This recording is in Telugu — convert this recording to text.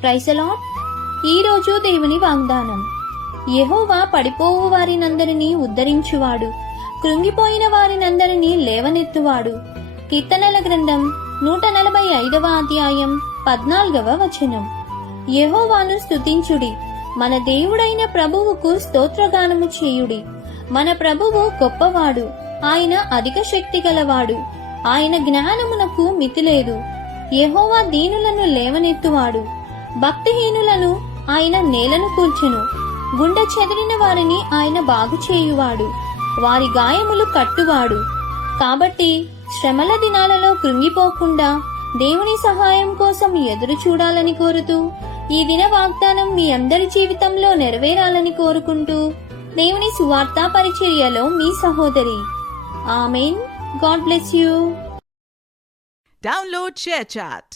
Praise the lord. ఈ రోజు దేవుని వాగ్దానం. యెహోవా పడిపోవు వారినందరినీ ఉద్ధరించువాడు, కృంగిపోయిన వారినందరినీ లేవనెత్తువాడు. కీర్తనల గ్రంథం 145వ అధ్యాయం 14వ వచనం. యెహోవాను స్తుతించుడి, మన దేవుడైన ప్రభువుకు స్తోత్రగానము చేయుడి. మన ప్రభువు గొప్పవాడు, ఆయన అధిక శక్తి గలవాడు, ఆయన జ్ఞానమునకు మితిలేదు. యెహోవా దీనులను లేవనెత్తువాడు, భక్తిహీనులను ఆయన నేలను కూల్చెను. గుండె చెదిరిన వారిని ఆయన బాగు చేయువాడు, వారి గాయములు కట్టువాడు. కాబట్టి శ్రమల దినాలలో కృంగిపోకుండా దేవుని సహాయం కోసం ఎదురు చూడాలని కోరుతూ, ఈ దిన వాగ్దానం మీ అందరి జీవితంలో నెరవేరాలని కోరుకుంటూ, దేవుని సువార్తా పరిచర్యలో మీ సహోదరి. ఆమేన్. God bless you. Download ShareChat.